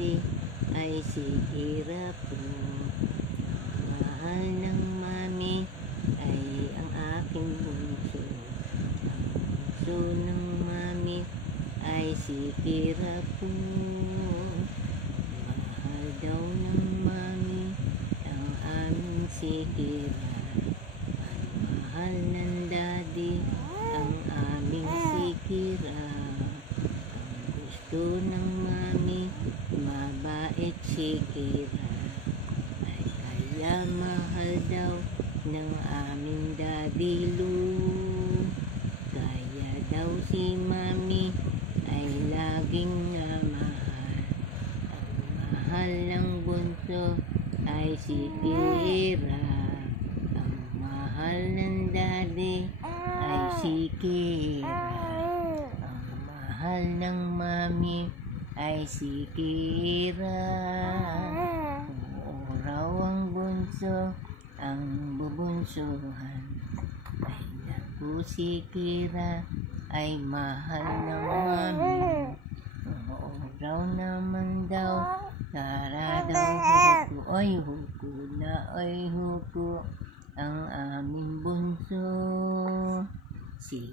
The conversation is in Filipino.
daddy ay si Kira po. Mahal ng mami ay ang aking bunso. Ang bunso ng mami ay si Kira po. Mahal daw ng mami ang aming si Kira. Ang mahal ng daddy ang aming si Kira. Ang gusto ng mami mabait si Kira. Ay kaya mahal daw ng aming daddy Lou. Kaya daw si mami ay laging namahal. Ang mahal ng bunso ay si Kira. Ang mahal ng daddy ay si Kira. Ang mahal ng mami ay si Kira. Oo raw ang bunso ang bubunsuhan. Ay naku si Kira ay mahal ng mami. Oo raw naman daw. Tara daw huko. Ay huko na ay huko ang aming bunso. Si